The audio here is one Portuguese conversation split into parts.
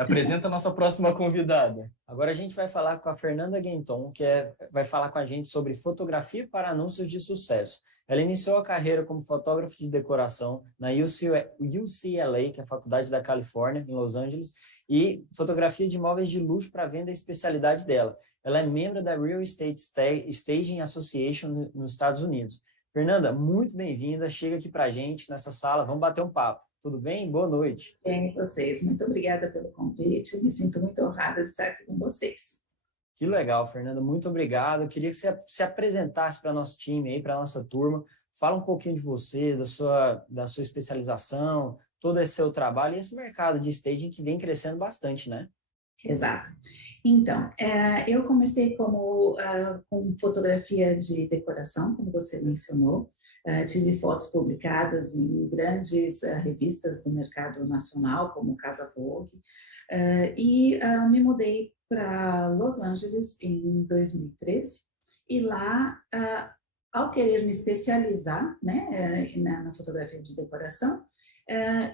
Apresenta a nossa próxima convidada. Agora a gente vai falar com a Fernanda Guenton, vai falar com a gente sobre fotografia para anúncios de sucesso. Ela iniciou a carreira como fotógrafa de decoração na UCLA, que é a Faculdade da Califórnia, em Los Angeles, e fotografia de imóveis de luxo para venda é a especialidade dela. Ela é membro da Real Estate Staging Association nos Estados Unidos. Fernanda, muito bem-vinda. Chega aqui para a gente nessa sala, vamos bater um papo. Tudo bem? Boa noite. Bem, vocês. Muito obrigada pelo convite. Me sinto muito honrada de estar aqui com vocês. Que legal, Fernanda. Muito obrigado. Eu queria que você se apresentasse para nosso time aí, para a nossa turma. Fala um pouquinho de você, da sua especialização, todo esse seu trabalho e esse mercado de staging que vem crescendo bastante, né? Exato. Então, eu comecei com fotografia de decoração, como você mencionou. Tive fotos publicadas em grandes revistas do mercado nacional, como Casa Vogue, e me mudei para Los Angeles em 2013, e lá, ao querer me especializar, né, na fotografia de decoração,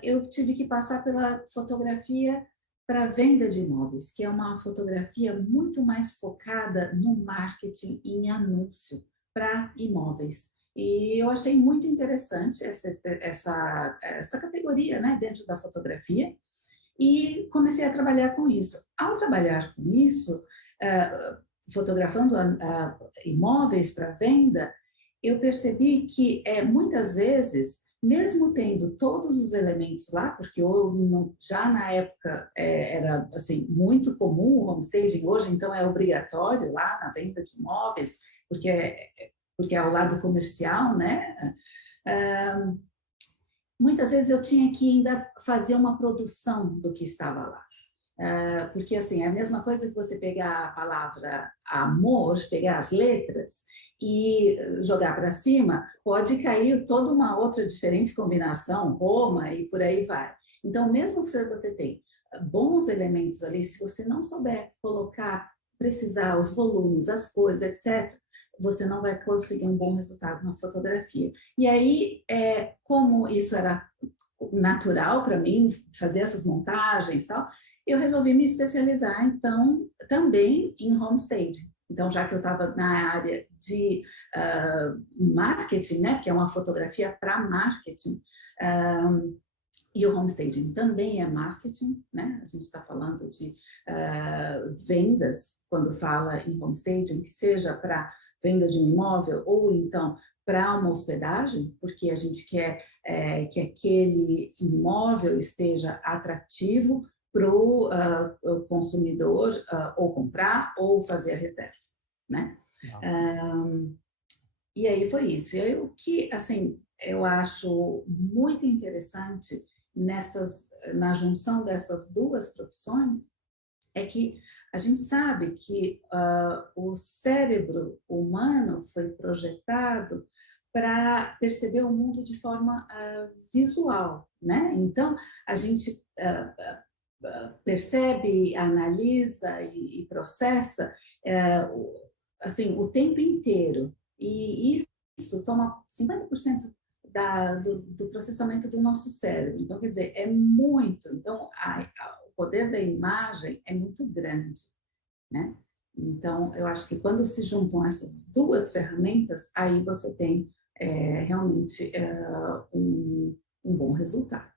eu tive que passar pela fotografia para venda de imóveis, que é uma fotografia muito mais focada no marketing e em anúncio para imóveis. E eu achei muito interessante essa categoria, né, dentro da fotografia, e comecei a trabalhar com isso. Ao trabalhar com isso, fotografando imóveis para venda, eu percebi que muitas vezes, mesmo tendo todos os elementos lá, porque já na época era assim, muito comum o homestaging, hoje então é obrigatório lá na venda de imóveis, porque é ao lado comercial, né? Muitas vezes eu tinha que ainda fazer uma produção do que estava lá. Porque assim, é a mesma coisa que você pegar a palavra amor, pegar as letras e jogar para cima, pode cair toda uma outra diferente combinação, Roma e por aí vai. Então, mesmo que você tenha bons elementos ali, se você não souber precisar os volumes, as cores, etc., você não vai conseguir um bom resultado na fotografia. E aí, como isso era natural para mim, fazer essas montagens e tal, eu resolvi me especializar, então, também em homestaging. Então, já que eu estava na área de marketing, né, que é uma fotografia para marketing, e o homestaging também é marketing, né? A gente está falando de vendas, quando fala em homestaging, que seja para venda de um imóvel ou então para uma hospedagem, porque a gente quer que aquele imóvel esteja atrativo para o consumidor ou comprar ou fazer a reserva, né? E aí foi isso. E aí, o que, assim, eu acho muito interessante na junção dessas duas profissões é que a gente sabe que o cérebro humano foi projetado para perceber o mundo de forma visual, né? Então, a gente percebe, analisa e processa assim, o tempo inteiro. E isso toma 50% do processamento do nosso cérebro. Então, quer dizer, é muito. Então, o poder da imagem é muito grande, né? Então, eu acho que quando se juntam essas duas ferramentas, aí você tem realmente um bom resultado.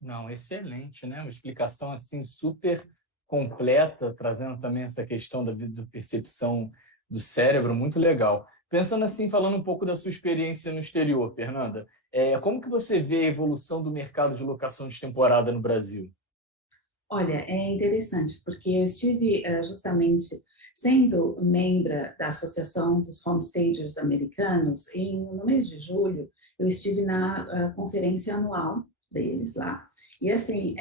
Não, excelente, né? Uma explicação assim super completa, trazendo também essa questão da percepção do cérebro, muito legal. Pensando assim, falando um pouco da sua experiência no exterior, Fernanda, como que você vê a evolução do mercado de locação de temporada no Brasil? Olha, é interessante, porque eu estive justamente sendo membro da Associação dos Homestagers Americanos, no mês de julho, eu estive na conferência anual deles lá. E assim,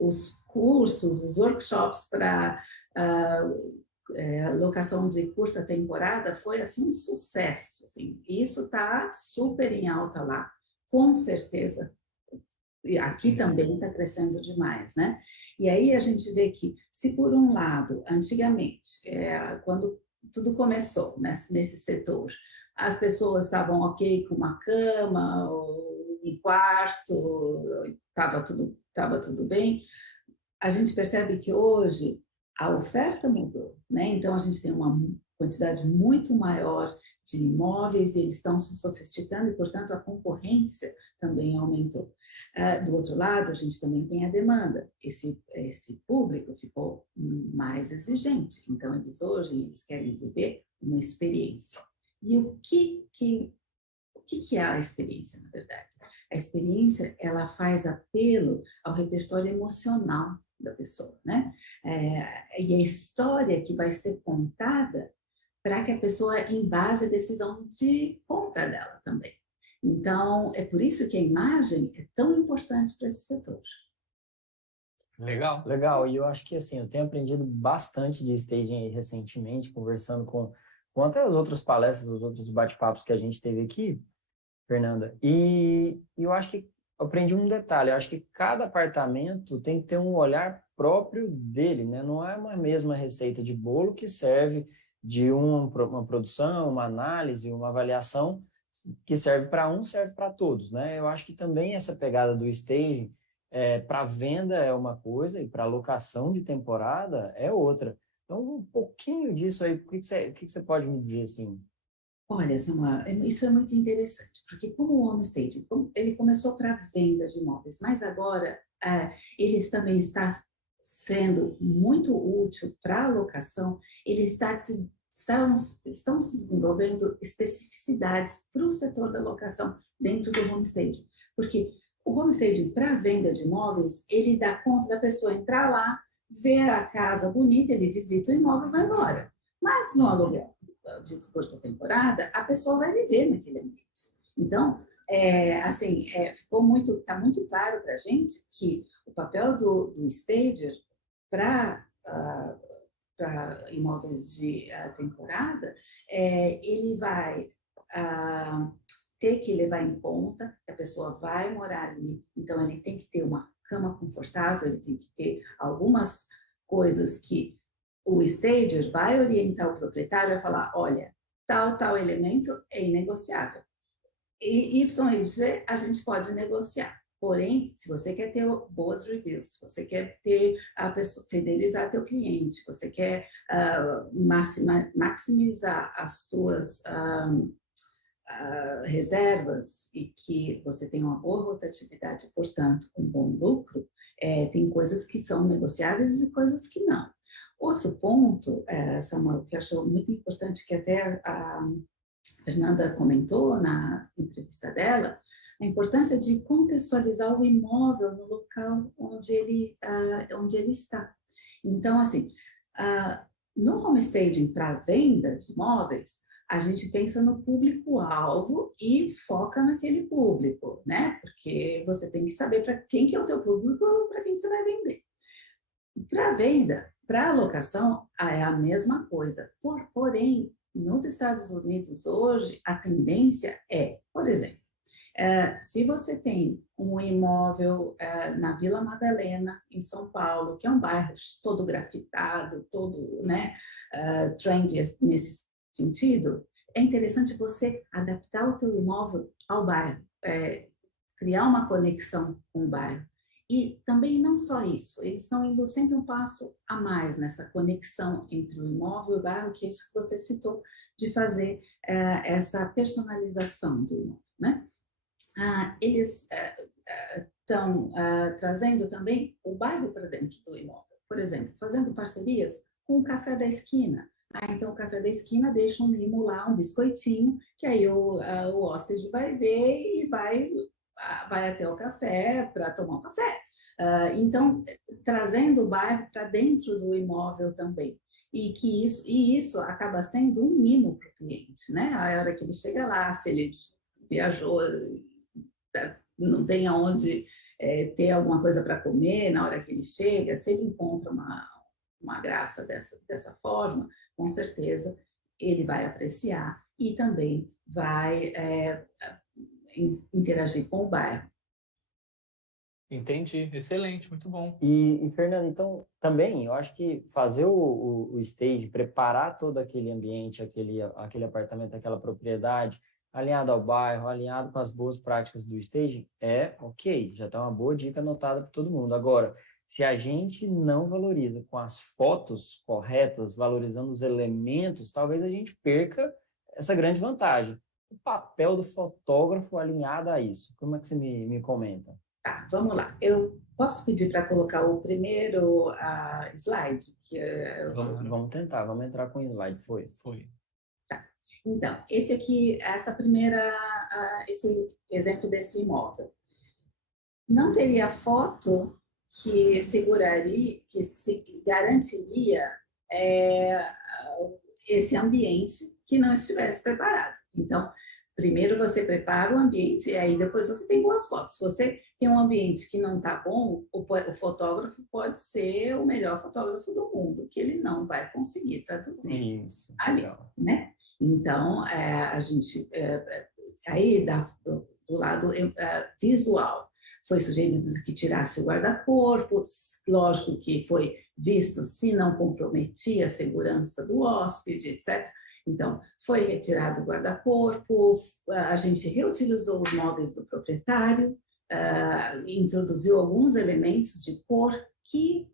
os cursos, os workshops para locação de curta temporada foi assim um sucesso. Assim. Isso está super em alta lá, com certeza. E aqui também está crescendo demais, né? E aí a gente vê que, se por um lado, antigamente, quando tudo começou nesse setor, as pessoas estavam ok com uma cama, ou um quarto, estava tudo bem. A gente percebe que hoje a oferta mudou, né? Então a gente tem uma quantidade muito maior de imóveis, eles estão se sofisticando e, portanto, a concorrência também aumentou. Do outro lado, a gente também tem a demanda. Esse público ficou mais exigente, então eles querem viver uma experiência. E o que é a experiência, na verdade? A experiência, ela faz apelo ao repertório emocional da pessoa, né? E a história que vai ser contada para que a pessoa embase a decisão de compra dela também. Então, é por isso que a imagem é tão importante para esse setor. Legal. Legal, e eu acho que assim, eu tenho aprendido bastante de staging recentemente, conversando com até as outras palestras, os outros bate-papos que a gente teve aqui, Fernanda. E eu acho que eu aprendi um detalhe, eu acho que cada apartamento tem que ter um olhar próprio dele, né? Não é uma mesma receita de bolo que serve de uma produção, uma análise, uma avaliação que serve para um, serve para todos, né? Eu acho que também essa pegada do staging para venda é uma coisa e para locação de temporada é outra. Então, um pouquinho disso aí, o que você pode me dizer assim? Olha, Samuel, isso é muito interessante, porque como o homestaging, ele começou para venda de imóveis, mas agora ele também está sendo muito útil para a locação, estão se desenvolvendo especificidades para o setor da locação dentro do homestaging, porque o homestaging para venda de imóveis, ele dá conta da pessoa entrar lá, ver a casa bonita, ele visita o imóvel e vai embora. Mas no aluguel de curta temporada, a pessoa vai viver naquele ambiente. Então, está muito claro para a gente que o papel do stager para imóveis de temporada, ele vai ter que levar em conta que a pessoa vai morar ali, então ele tem que ter uma cama confortável, ele tem que ter algumas coisas que o stager vai orientar o proprietário, vai falar, olha, tal elemento é inegociável. E Y e Z a gente pode negociar. Porém, se você quer ter boas reviews, se você quer ter a pessoa, fidelizar teu cliente, você quer maximizar as suas reservas e que você tenha uma boa rotatividade, portanto, um bom lucro, tem coisas que são negociáveis e coisas que não. Outro ponto, Samuel, que eu acho muito importante, que até a Fernanda comentou na entrevista dela, a importância de contextualizar o imóvel no local onde ele está. Então, assim, no homestaging para venda de imóveis, a gente pensa no público-alvo e foca naquele público, né? Porque você tem que saber para quem que é o teu público, para quem você vai vender. Para venda, para alocação, é a mesma coisa. Porém, nos Estados Unidos hoje, a tendência é, por exemplo, se você tem um imóvel na Vila Madalena, em São Paulo, que é um bairro todo grafitado, todo, né, trendy nesse sentido, é interessante você adaptar o teu imóvel ao bairro, criar uma conexão com o bairro. E também não só isso, eles estão indo sempre um passo a mais nessa conexão entre o imóvel e o bairro, que é isso que você citou, de fazer essa personalização do imóvel, né? Eles estão trazendo também o bairro para dentro do imóvel. Por exemplo, fazendo parcerias com o Café da Esquina. Então, o Café da Esquina deixa um mimo lá, um biscoitinho, que aí o hóspede vai ver e vai até o café para tomar um café. Então, trazendo o bairro para dentro do imóvel também. E isso acaba sendo um mimo para o cliente, né? A hora que ele chega lá, se ele viajou, não tem aonde ter alguma coisa para comer na hora que ele chega, se ele encontra uma graça dessa forma, com certeza ele vai apreciar e também vai interagir com o bairro. Entendi, excelente, muito bom. E Fernando, então, também, eu acho que fazer o stage, preparar todo aquele ambiente, aquele apartamento, aquela propriedade, alinhado ao bairro, alinhado com as boas práticas do staging, é ok, já está uma boa dica anotada para todo mundo. Agora, se a gente não valoriza com as fotos corretas, valorizando os elementos, talvez a gente perca essa grande vantagem. O papel do fotógrafo alinhado a isso, como é que você me comenta? Tá, vamos lá. Eu posso pedir para colocar o primeiro slide? Vamos tentar, vamos entrar com o slide, foi. Então, esse exemplo desse imóvel. Não teria foto que garantiria esse ambiente que não estivesse preparado. Então, primeiro você prepara o ambiente e aí depois você tem boas fotos. Se você tem um ambiente que não está bom, o fotógrafo pode ser o melhor fotógrafo do mundo, que ele não vai conseguir traduzir ali, né? Então, a gente, aí do lado visual, foi sugerido que tirasse o guarda-corpo, lógico que foi visto se não comprometia a segurança do hóspede, etc. Então, foi retirado o guarda-corpo, a gente reutilizou os móveis do proprietário, introduziu alguns elementos de cor que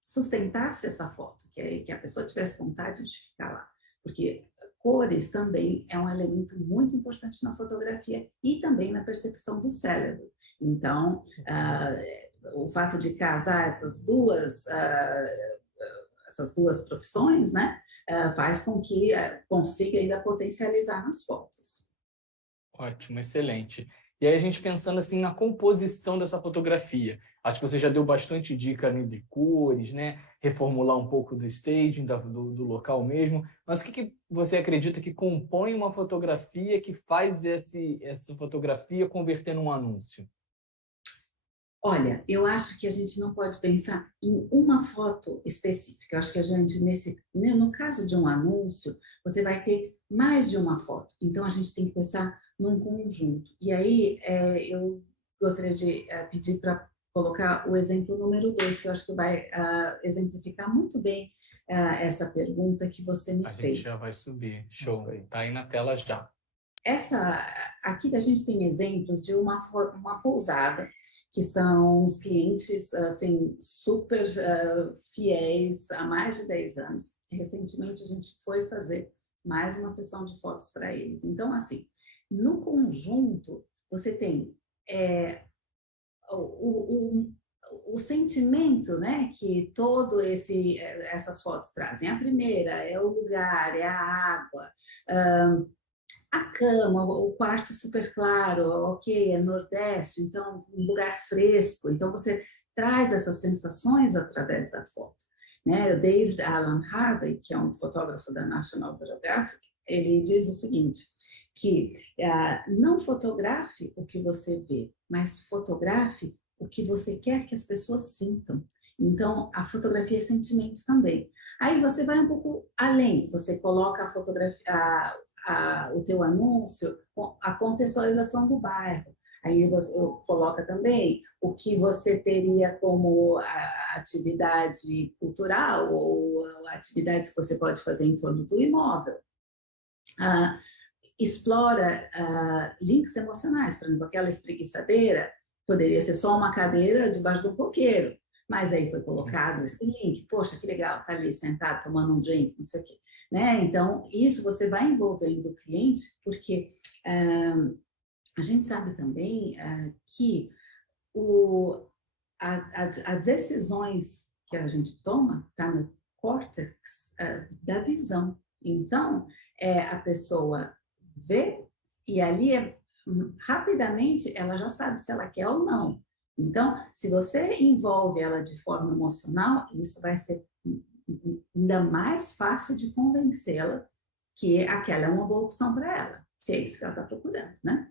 sustentasse essa foto, que a pessoa tivesse vontade de ficar lá. Porque cores também é um elemento muito importante na fotografia e também na percepção do cérebro. Então, o fato de casar essas duas profissões, né, faz com que consiga ainda potencializar nas fotos. Ótimo, excelente. E aí a gente pensando assim na composição dessa fotografia. Acho que você já deu bastante dica de cores, né? Reformular um pouco do staging, do local mesmo. Mas o que você acredita que compõe uma fotografia que faz essa fotografia converter num anúncio? Olha, eu acho que a gente não pode pensar em uma foto específica. Eu acho que a gente, no caso de um anúncio, você vai ter mais de uma foto. Então, a gente tem que pensar num conjunto. E aí, eu gostaria de pedir para colocar o exemplo número 2, que eu acho que vai exemplificar muito bem essa pergunta que você me fez. A gente já vai subir. Show. Está aí na tela já. Aqui a gente tem exemplos de uma pousada, que são os clientes assim, super fiéis há mais de 10 anos. Recentemente, a gente foi fazer mais uma sessão de fotos para eles. Então, assim, no conjunto, você tem o sentimento, né, que essas fotos trazem. A primeira é o lugar, é a água, a cama, o quarto super claro, ok, é Nordeste, então um lugar fresco. Então você traz essas sensações através da foto, né? O David Alan Harvey, que é um fotógrafo da National Geographic, ele diz o seguinte, que não fotografe o que você vê, mas fotografe o que você quer que as pessoas sintam. Então, a fotografia é sentimento também. Aí você vai um pouco além, você coloca a fotografia, o teu anúncio, a contextualização do bairro. Aí você coloca também o que você teria como atividade cultural ou atividades que você pode fazer em torno do imóvel. Explora links emocionais, por exemplo, aquela espreguiçadeira poderia ser só uma cadeira debaixo do coqueiro, mas aí foi colocado esse link, poxa, que legal, tá ali sentado tomando um drink, não sei o quê. Né? Então, isso você vai envolvendo o cliente, porque a gente sabe também que as decisões que a gente toma está no córtex da visão. Então, a pessoa vê e ali rapidamente ela já sabe se ela quer ou não. Então, se você envolve ela de forma emocional, isso vai ser ainda mais fácil de convencê-la que aquela é uma boa opção para ela, se é isso que ela está procurando, né?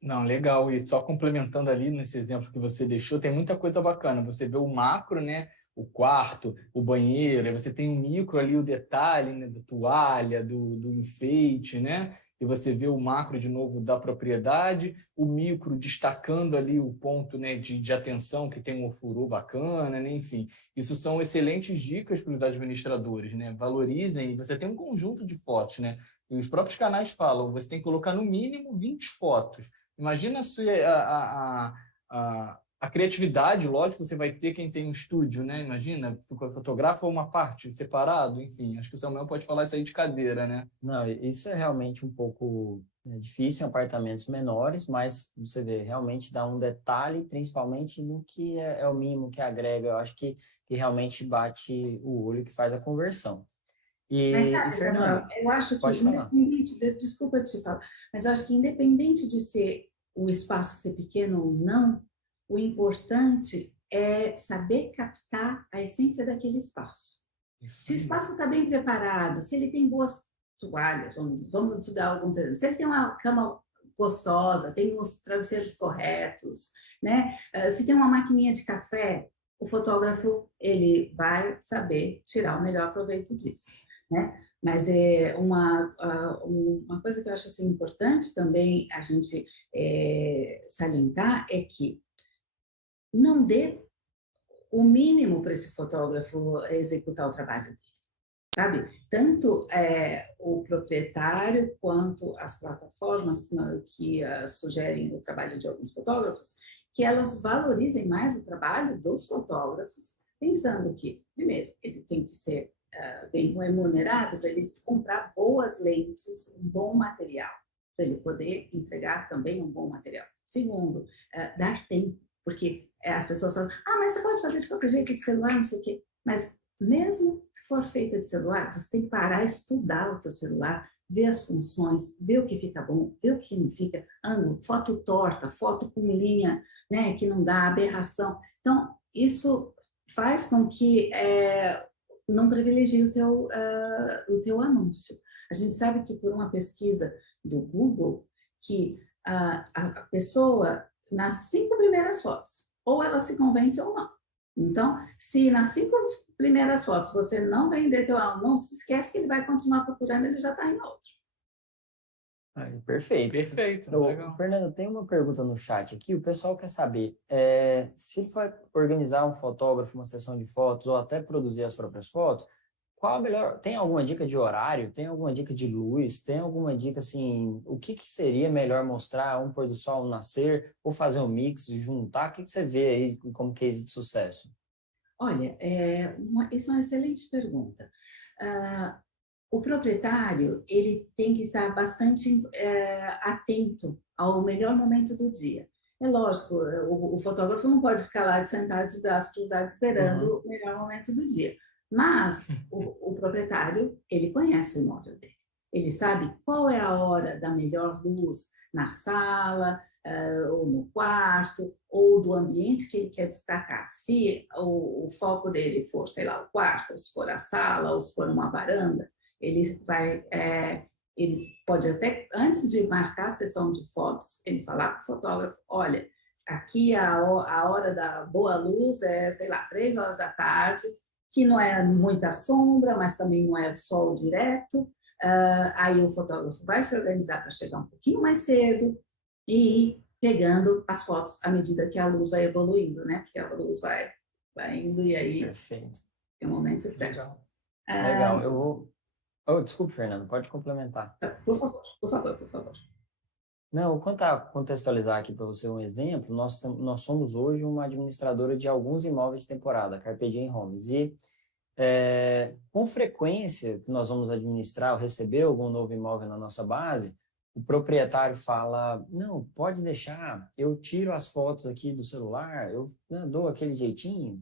Não, legal. E só complementando ali nesse exemplo que você deixou, tem muita coisa bacana. Você vê o macro, né? O quarto, o banheiro, aí você tem o micro ali, o detalhe, né? Da toalha, do enfeite, né? e você vê o macro de novo da propriedade, o micro destacando ali o ponto, né, de atenção, que tem um ofurô bacana, né, enfim. Isso são excelentes dicas para os administradores, né? Valorizem, você tem um conjunto de fotos, né? E os próprios canais falam, você tem que colocar no mínimo 20 fotos. Imagina se a criatividade, lógico, você vai ter quem tem um estúdio, né? Imagina, fotografa uma parte separado, enfim. Acho que o Samuel pode falar isso aí de cadeira, né? Não, isso é realmente um pouco difícil em apartamentos menores, mas você vê, realmente dá um detalhe, principalmente no que é o mínimo que agrega. Eu acho que realmente bate o olho, que faz a conversão. Mas E sabe, Samuel, Fernando, eu acho que, pode falar. independente, desculpa te falar, mas eu acho que independente de ser o espaço ser pequeno ou não, o importante é saber captar a essência daquele espaço. Isso Se o aí. espaço está bem preparado, se ele tem boas toalhas, vamos dar alguns exemplos, se ele tem uma cama gostosa, tem os travesseiros corretos, né? Se tem uma maquininha de café, o fotógrafo ele vai saber tirar o melhor proveito disso, né? Mas é uma coisa que eu acho assim, importante também a gente salientar é que não dê o mínimo para esse fotógrafo executar o trabalho dele, sabe? Tanto o proprietário quanto as plataformas que sugerem o trabalho de alguns fotógrafos, que elas valorizem mais o trabalho dos fotógrafos, pensando que, primeiro, ele tem que ser bem remunerado para ele comprar boas lentes, um bom material, para ele poder entregar também um bom material. Segundo, dar tempo, porque as pessoas falam, mas você pode fazer de qualquer jeito, de celular, não sei o quê. Mas mesmo se for feita de celular, você tem que parar e estudar o teu celular, ver as funções, ver o que fica bom, ver o que não fica, ângulo, foto torta, foto com linha, né, que não dá, aberração. Então, isso faz com que não privilegie o teu anúncio. A gente sabe que por uma pesquisa do Google, que a pessoa, nas 5 primeiras fotos, ou ela se convence ou não. Então, se nas 5 primeiras fotos você não vender teu anúncio, esquece que ele vai continuar procurando, ele já está em outro. Perfeito. Perfeito, legal. Fernando, tem uma pergunta no chat aqui. O pessoal quer saber se ele vai organizar um fotógrafo, uma sessão de fotos, ou até produzir as próprias fotos, qual a melhor? Tem alguma dica de horário? Tem alguma dica de luz? Tem alguma dica assim? O que seria melhor mostrar? Um pôr do sol, um nascer? Ou fazer um mix, juntar? O que você vê aí como case de sucesso? Olha, essa é uma excelente pergunta. O proprietário ele tem que estar bastante atento ao melhor momento do dia. É lógico, o fotógrafo não pode ficar lá sentado de braços cruzados esperando o melhor momento do dia. Mas o proprietário, ele conhece o imóvel dele. Ele sabe qual é a hora da melhor luz na sala, ou no quarto, ou do ambiente que ele quer destacar. Se o foco dele for, sei lá, o quarto, ou se for a sala, ou se for uma varanda, ele pode até, antes de marcar a sessão de fotos, ele falar com o fotógrafo, olha, aqui a hora da boa luz é, sei lá, 3 horas da tarde, que não é muita sombra, mas também não é sol direto. Aí o fotógrafo vai se organizar para chegar um pouquinho mais cedo e ir pegando as fotos à medida que a luz vai evoluindo, né? Porque a luz vai indo e aí Perfeito. é o momento certo. Legal. Eu vou... desculpe, Fernando, pode complementar. Por favor, por favor, por favor. Não, vou contextualizar aqui para você um exemplo. Nós somos hoje uma administradora de alguns imóveis de temporada, Carpe Diem Homes, e com frequência que nós vamos administrar ou receber algum novo imóvel na nossa base, o proprietário fala, não, pode deixar, eu tiro as fotos aqui do celular, eu dou aquele jeitinho.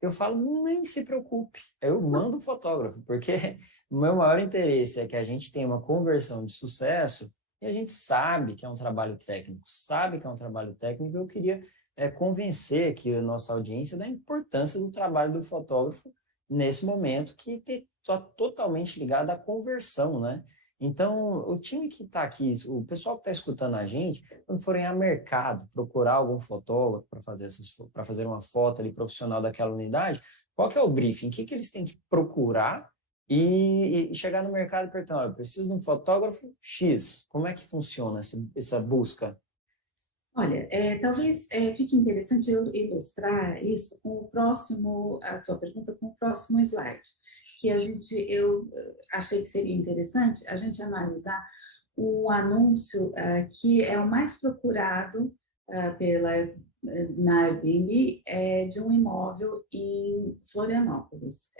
Eu falo, nem se preocupe, eu mando o fotógrafo, porque o meu maior interesse é que a gente tenha uma conversão de sucesso e a gente sabe que é um trabalho técnico, e eu queria convencer aqui a nossa audiência da importância do trabalho do fotógrafo nesse momento que está totalmente ligado à conversão, né? Então, o time que está aqui, o pessoal que está escutando a gente, quando forem a mercado procurar algum fotógrafo para fazer uma foto ali profissional daquela unidade, qual que é o briefing? O que eles têm que procurar e chegar no mercado e perguntar, olha, eu preciso de um fotógrafo X. Como é que funciona essa busca? Olha, talvez fique interessante eu ilustrar isso com o próximo, a tua pergunta com o próximo slide, que eu achei que seria interessante a gente analisar o anúncio que é o mais procurado na Airbnb de um imóvel em Florianópolis.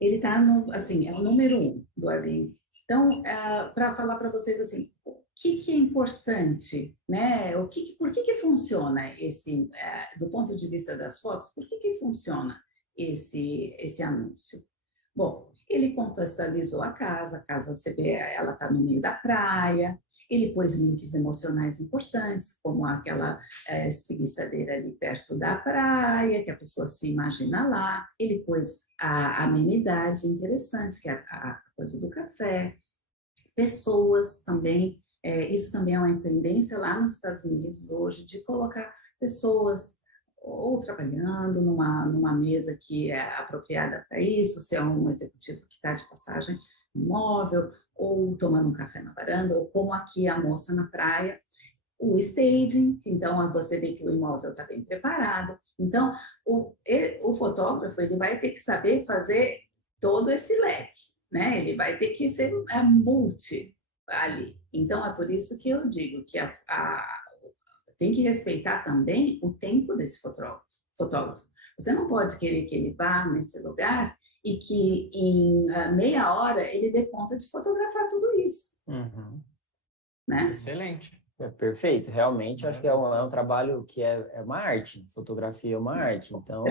Ele está assim, é o número 1 do Airbnb. Então, para falar para vocês assim, o que é importante, né? Por que funciona esse, do ponto de vista das fotos, por que funciona esse anúncio? Bom, ele contextualizou a casa você vê, ela está no meio da praia, ele pôs links emocionais importantes, como aquela espreguiçadeira ali perto da praia, que a pessoa se imagina lá. Ele pôs a amenidade interessante, que é a coisa do café. Pessoas também, isso também é uma tendência lá nos Estados Unidos hoje, de colocar pessoas ou trabalhando numa mesa que é apropriada para isso, se é um executivo que está de passagem no imóvel, ou tomando um café na varanda, ou como aqui a moça na praia, o staging, então você vê que o imóvel está bem preparado. Então, o fotógrafo ele vai ter que saber fazer todo esse leque, né? Ele vai ter que ser multi ali. Então, é por isso que eu digo que tem que respeitar também o tempo desse fotógrafo. Você não pode querer que ele vá nesse lugar e que em meia hora ele dê conta de fotografar tudo isso. Uhum. Né? Excelente. Perfeito, realmente acho que é um trabalho que é uma arte, fotografia é uma arte, então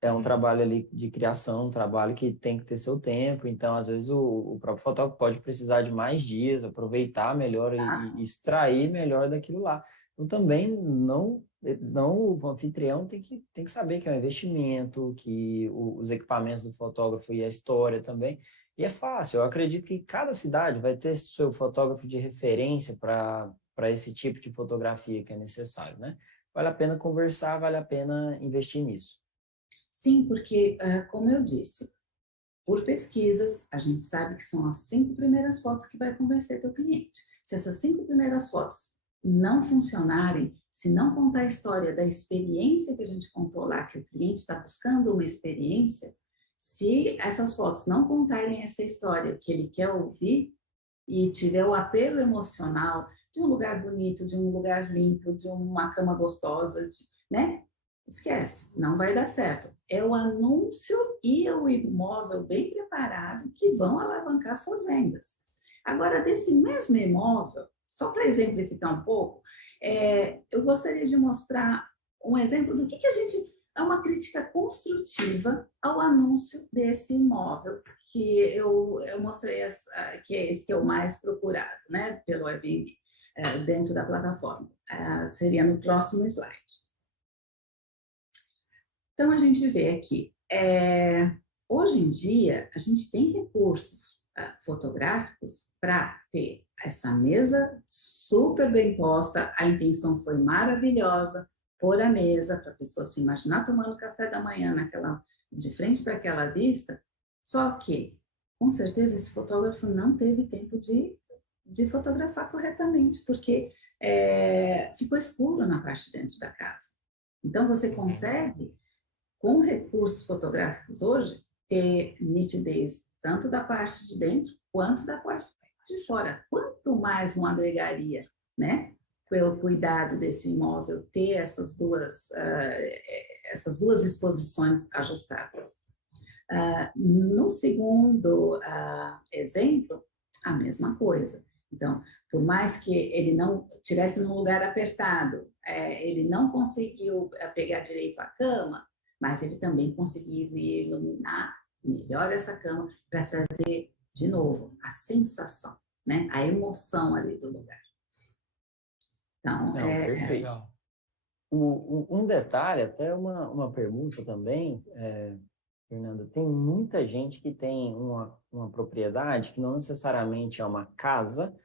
é um trabalho ali de criação, um trabalho que tem que ter seu tempo, então às vezes o próprio fotógrafo pode precisar de mais dias, aproveitar melhor e extrair melhor daquilo lá. Então também não o anfitrião tem que saber que é um investimento, que os equipamentos do fotógrafo e a história também. E é fácil, eu acredito que cada cidade vai ter seu fotógrafo de referência para esse tipo de fotografia que é necessário, né? Vale a pena conversar, vale a pena investir nisso. Sim, porque, como eu disse, por pesquisas, a gente sabe que são as 5 primeiras fotos que vai convencer teu cliente. Se essas 5 primeiras fotos não funcionarem, se não contar a história da experiência que a gente contou lá, que o cliente está buscando uma experiência, se essas fotos não contarem essa história que ele quer ouvir e tiver o apelo emocional de um lugar bonito, de um lugar limpo, de uma cama gostosa, né? Esquece, não vai dar certo. É o anúncio e o imóvel bem preparado que vão alavancar suas vendas. Agora, desse mesmo imóvel, só para exemplificar um pouco, eu gostaria de mostrar um exemplo do que a gente... É uma crítica construtiva ao anúncio desse imóvel, que eu mostrei, que é esse que é o mais procurado, né, pelo Airbnb, dentro da plataforma. Seria no próximo slide. Então, a gente vê aqui, hoje em dia, a gente tem recursos fotográficos para ter essa mesa super bem posta, a intenção foi maravilhosa, pôr a mesa para a pessoa se imaginar tomando café da manhã de frente para aquela vista, só que, com certeza, esse fotógrafo não teve tempo de fotografar corretamente, porque ficou escuro na parte de dentro da casa. Então, você consegue com recursos fotográficos hoje, ter nitidez tanto da parte de dentro quanto da parte de fora. Quanto mais não agregaria, né? Pelo cuidado desse imóvel, ter essas duas exposições ajustadas. No segundo exemplo, a mesma coisa. Então, por mais que ele não estivesse num lugar apertado, ele não conseguiu pegar direito a cama, mas ele também conseguiria iluminar melhor essa cama para trazer, de novo, a sensação, né? A emoção ali do lugar. Então, perfeito. Um detalhe, até uma pergunta também, Fernanda, tem muita gente que tem uma propriedade que não necessariamente é uma casa,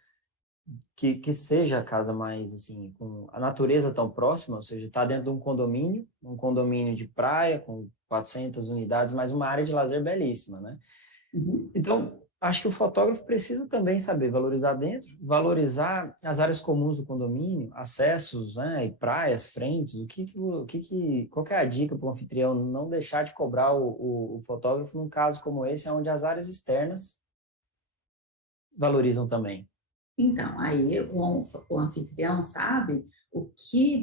que seja a casa mais, assim, com a natureza tão próxima, ou seja, está dentro de um condomínio de praia com 400 unidades, mas uma área de lazer belíssima, né? Uhum. Então, acho que o fotógrafo precisa também saber valorizar dentro, valorizar as áreas comuns do condomínio, acessos, né, e praias, frentes, qual que é a dica para o anfitrião não deixar de cobrar o fotógrafo num caso como esse, onde as áreas externas valorizam também. Então, aí o anfitrião sabe o que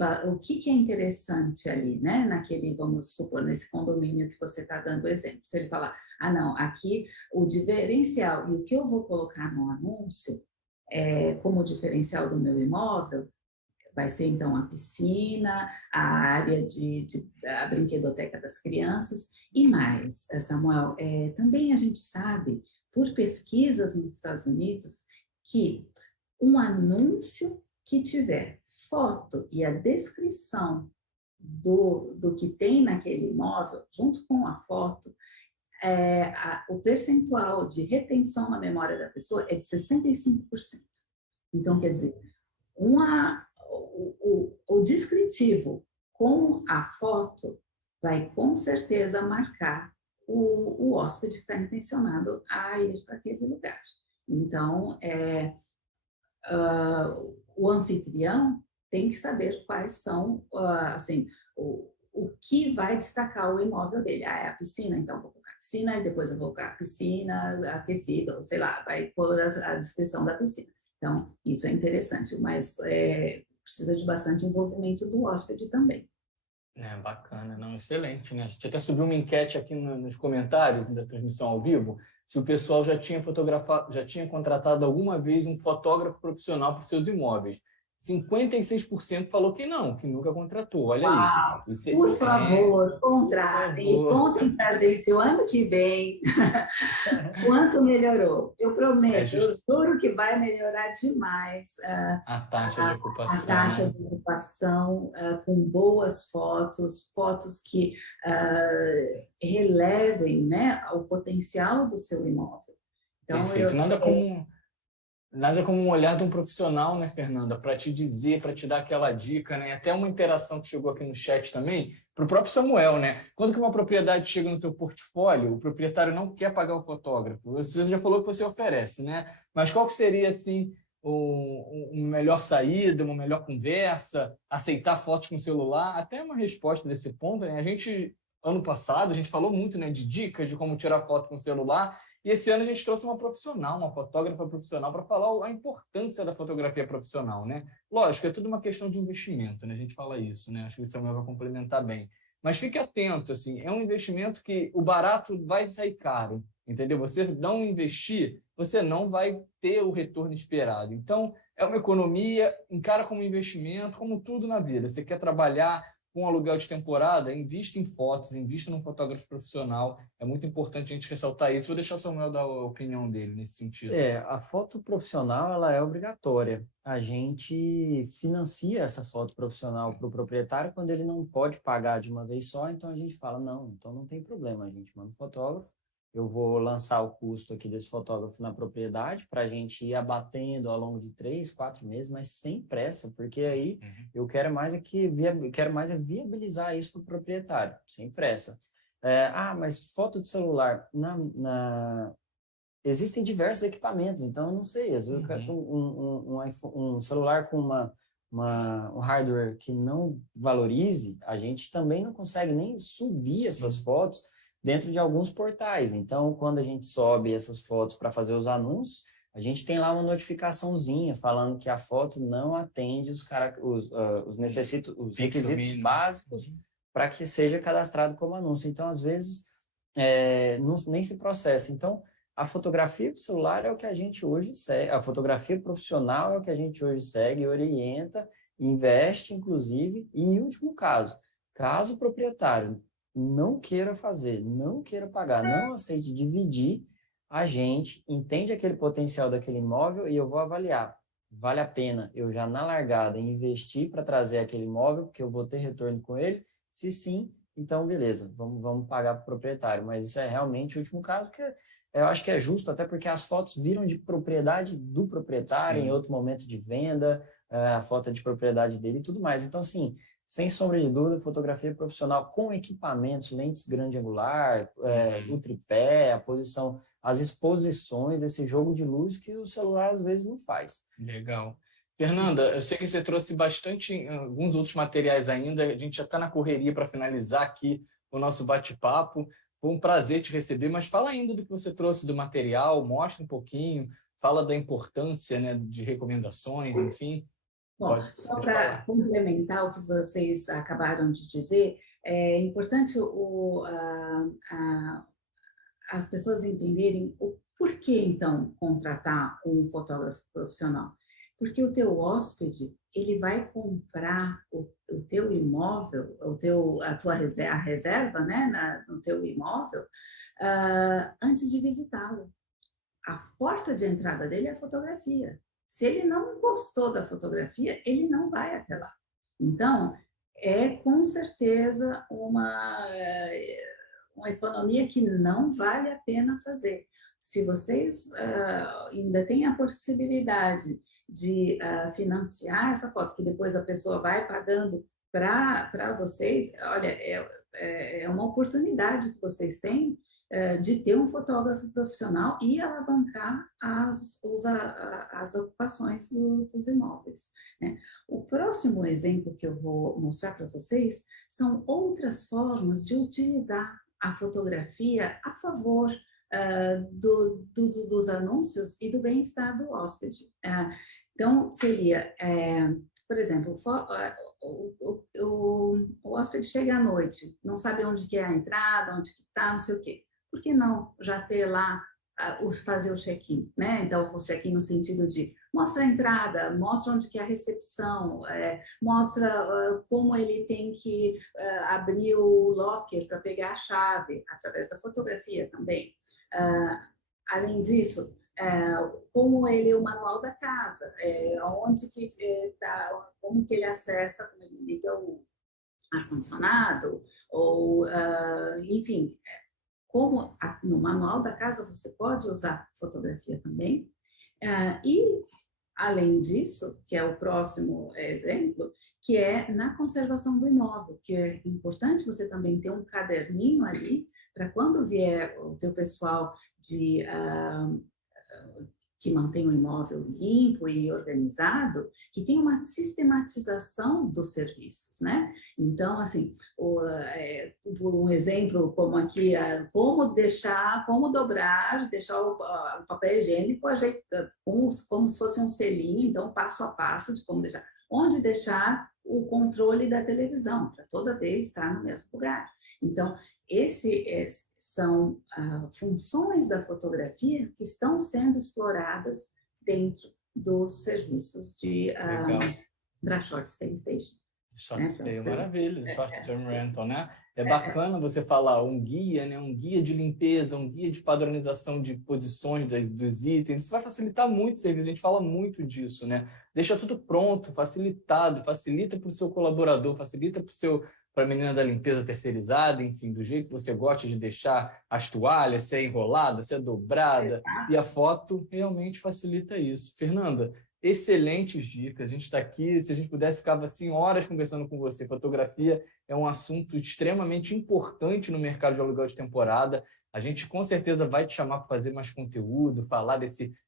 é interessante ali, né? Naquele, vamos supor, nesse condomínio que você está dando exemplo. Se ele falar, não, aqui o diferencial e o que eu vou colocar no anúncio como diferencial do meu imóvel vai ser então a piscina, a área a brinquedoteca das crianças e mais, Samuel, também a gente sabe por pesquisas nos Estados Unidos que um anúncio que tiver foto e a descrição do que tem naquele imóvel, junto com a foto, o percentual de retenção na memória da pessoa é de 65%. Então, quer dizer, o descritivo com a foto vai com certeza marcar o hóspede que está intencionado a ir para aquele lugar. Então, o anfitrião tem que saber quais são, assim, o que vai destacar o imóvel dele. É a piscina, então vou colocar a piscina e depois eu vou colocar a piscina aquecida, ou sei lá, vai pôr a descrição da piscina. Então, isso é interessante, mas precisa de bastante envolvimento do hóspede também. Bacana, não, excelente, né? A gente até subiu uma enquete aqui nos comentários da transmissão ao vivo, se o pessoal já tinha fotografado, já tinha contratado alguma vez um fotógrafo profissional para os seus imóveis. 56% falou que não, que nunca contratou. Olha aí. Uau! Isso Por favor, por contratem e favor. contem para a gente o ano que vem quanto melhorou. Eu É prometo, just eu juro que vai melhorar demais a taxa de a taxa ocupação. de ocupação com boas fotos, fotos que relevem, né, o potencial do seu imóvel. Então, Perfeito. Nada como um olhar de um profissional, né, Fernanda, para te dizer, para te dar aquela dica, né? Até uma interação que chegou aqui no chat também, para o próprio Samuel, né? Quando que uma propriedade chega no teu portfólio, o proprietário não quer pagar o fotógrafo. Você já falou que você oferece, né? Mas qual que seria, assim, uma melhor saída, uma melhor conversa, aceitar fotos com celular? Até uma resposta desse ponto, né? Ano passado, a gente falou muito, né, de dicas de como tirar foto com celular, e esse ano a gente trouxe uma profissional, uma fotógrafa profissional, para falar a importância da fotografia profissional, né? Lógico, é tudo uma questão de investimento, né? A gente fala isso, né? Acho que o Samuel vai complementar bem. Mas fique atento, assim, é um investimento que o barato vai sair caro, entendeu? Você não investir, você não vai ter o retorno esperado. Então, é uma economia, encara como investimento, como tudo na vida. Você quer trabalhar com aluguel de temporada, invista em fotos, invista num fotógrafo profissional. É muito importante a gente ressaltar isso. Vou deixar o Samuel dar a opinião dele nesse sentido. A foto profissional, ela é obrigatória. A gente financia essa foto profissional para o proprietário quando ele não pode pagar de uma vez só, então a gente fala, não, então não tem problema, a gente manda um fotógrafo, eu vou lançar o custo aqui desse fotógrafo na propriedade para a gente ir abatendo ao longo de 3, 4 meses, mas sem pressa, porque aí eu quero mais quero mais é viabilizar isso para o proprietário, sem pressa. Mas foto de celular, existem diversos equipamentos, então eu não sei, às vezes um celular com um hardware que não valorize, a gente também não consegue nem subir essas fotos dentro de alguns portais. Então, quando a gente sobe essas fotos para fazer os anúncios, a gente tem lá uma notificaçãozinha falando que a foto não atende os requisitos básicos para que seja cadastrado como anúncio. Então, às vezes, nem se processa. Então, a fotografia para o celular é o que a gente hoje segue, a fotografia profissional é o que a gente hoje segue, orienta, investe, inclusive, e em último caso o proprietário não queira fazer, não queira pagar, não aceite dividir, a gente entende aquele potencial daquele imóvel e eu vou avaliar. Vale a pena eu já na largada investir para trazer aquele imóvel, porque eu vou ter retorno com ele? Se sim, então beleza, vamos pagar para o proprietário. Mas isso é realmente o último caso, porque eu acho que é justo, até porque as fotos viram de propriedade do proprietário Sim. em outro momento de venda, a foto é de propriedade dele e tudo mais. Então, assim, sem sombra de dúvida, fotografia profissional com equipamentos, lentes grande angular, o tripé, a posição, as exposições, esse jogo de luz que o celular às vezes não faz. Legal. Fernanda, eu sei que você trouxe bastante, alguns outros materiais ainda, a gente já está na correria para finalizar aqui o nosso bate-papo. Foi um prazer te receber, mas fala ainda do que você trouxe do material, mostra um pouquinho, fala da importância, né, de recomendações, enfim. Bom, só para complementar o que vocês acabaram de dizer, é importante as pessoas entenderem o porquê, então, contratar um fotógrafo profissional. Porque o teu hóspede, ele vai comprar o teu imóvel, a tua reserva, a reserva, né, no teu imóvel, antes de visitá-lo. A porta de entrada dele é a fotografia. Se ele não gostou da fotografia, ele não vai até lá. Então, é com certeza uma economia que não vale a pena fazer. Se vocês ainda têm a possibilidade de financiar essa foto, que depois a pessoa vai pagando para vocês, olha, é uma oportunidade que vocês têm de ter um fotógrafo profissional e alavancar as ocupações dos imóveis, né? O próximo exemplo que eu vou mostrar para vocês são outras formas de utilizar a fotografia a favor dos anúncios e do bem-estar do hóspede. Então, seria, por exemplo, o hóspede chega à noite, não sabe onde que é a entrada, onde que está, não sei o quê. Por que não já ter lá, fazer o check-in, né? Então, o check-in no sentido de mostra a entrada, mostra onde que é a recepção, mostra como ele tem que abrir o locker para pegar a chave, através da fotografia também. Além disso, como o manual da casa, onde que tá, como que ele acessa, como ele liga o ar-condicionado, ou, enfim, como no manual da casa você pode usar fotografia também. E, além disso, que é o próximo exemplo, que é na conservação do imóvel, que é importante você também ter um caderninho ali, para quando vier o teu pessoal que mantém o imóvel limpo e organizado, que tem uma sistematização dos serviços, né? Então, assim, um exemplo como aqui, como dobrar, deixar o papel higiênico como se fosse um selinho, então, passo a passo de como deixar. Onde deixar o controle da televisão, para toda vez estar no mesmo lugar. Então, são funções da fotografia que estão sendo exploradas dentro dos serviços para short stay station. Short stay, maravilha, short term rental, né? É bacana você falar um guia, né? Um guia de limpeza, um guia de padronização de posições dos itens. Isso vai facilitar muito o serviço, a gente fala muito disso, né? Deixa tudo pronto, facilitado, facilita para o seu colaborador, facilita para a menina da limpeza terceirizada, enfim, do jeito que você gosta de deixar as toalhas, ser enrolada, ser dobrada, e a foto realmente facilita isso. Fernanda, excelentes dicas, a gente está aqui, se a gente pudesse ficava assim horas conversando com você. Fotografia é um assunto extremamente importante no mercado de aluguel de temporada. A gente com certeza vai te chamar para fazer mais conteúdo, falar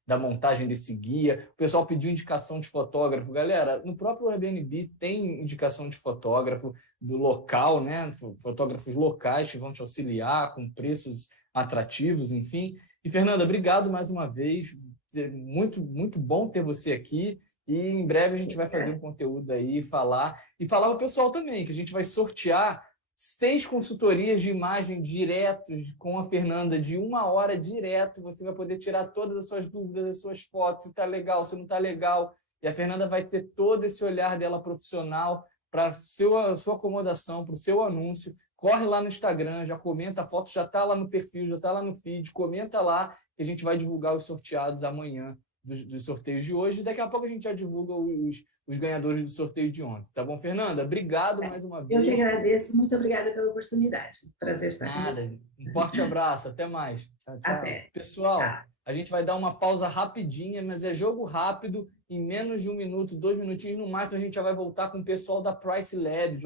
da montagem desse guia. O pessoal pediu indicação de fotógrafo. Galera, no próprio Airbnb tem indicação de fotógrafo do local, né? Fotógrafos locais que vão te auxiliar com preços atrativos, enfim. E, Fernanda, obrigado mais uma vez. Muito, muito bom ter você aqui. E em breve a gente vai fazer um conteúdo aí, falar para o pessoal também, que a gente vai sortear 6 consultorias de imagem diretos com a Fernanda, de 1 hora direto. Você vai poder tirar todas as suas dúvidas, as suas fotos, se está legal, se não está legal. E a Fernanda vai ter todo esse olhar dela profissional para a sua acomodação, para o seu anúncio. Corre lá no Instagram, já comenta, a foto já está lá no perfil, já está lá no feed, comenta lá que a gente vai divulgar os sorteados amanhã dos sorteios de hoje. Daqui a pouco a gente já divulga os ganhadores do sorteio de ontem. Tá bom, Fernanda? Obrigado mais uma vez. Eu que agradeço. Muito obrigada pela oportunidade. Prazer estar com você. Nada. Um forte abraço. Até mais. Tchau, tchau. Até. Pessoal, Tchau. a gente vai dar uma pausa rapidinha, mas é jogo rápido. Em menos de 1 minuto, 2 minutinhos no máximo, a gente já vai voltar com o pessoal da Price Lab.